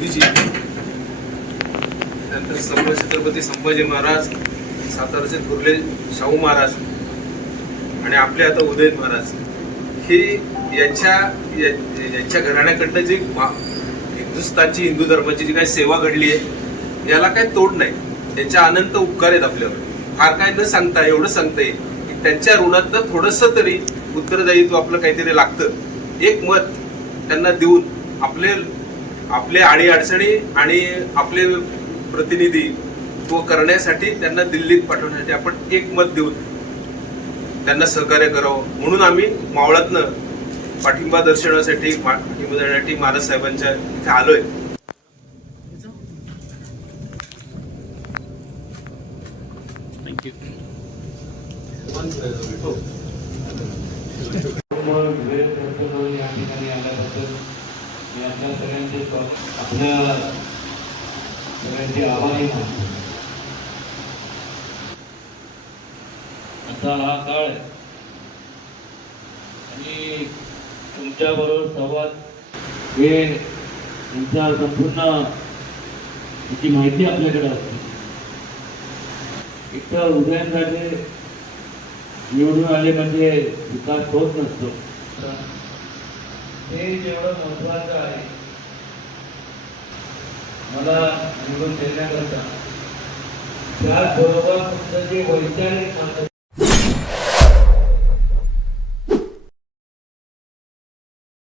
मोदीजी त्यानंतर सम्राट छत्रपती संभाजी महाराज साताराचे थोरले शाहू महाराज आणि आपले आता उदयन महाराज. हे यांच्या यांच्या घराण्याकडनं जी मा- हिंदुस्थानची हिंदू धर्माची जी काही सेवा घडली आहे याला काही तोड नाही. त्यांच्या अनंत उपकार आहेत आपल्यावर. फार काय न सांगता एवढं सांगता येईल की त्यांच्या ऋणातनं थोडस तरी उत्तरदायित्व आपलं काहीतरी लागतं. एक मत त्यांना देऊन आपले आपले अडी अडचणी आणि आपले प्रतिनिधित्व करण्यासाठी त्यांना दिल्लीत पाठवण्यासाठी आपण एक मत देऊन त्यांना सहकार्य करावं. म्हणून आम्ही मावळातनं पाठिंबा दर्शवण्यासाठी पाठिंबा देण्यासाठी महाराज साहेबांच्या इथे आलोय. थँक्यू मी आपल्या सगळ्यांचे आपल्या सगळ्यांचे आभारी मानतो असा हा काळ आहे. आणि तुमच्याबरोबर संवाद हे तुमच्या संपूर्ण त्याची माहिती आपल्याकडे असते. एक तर उदयनराजे निवडून आले म्हणजे विकास होत नसतो. हे जेवढं महत्वाचं आहे मला निवडून देण्याकरता त्याचबरोबर तुमचं जे वैचारिक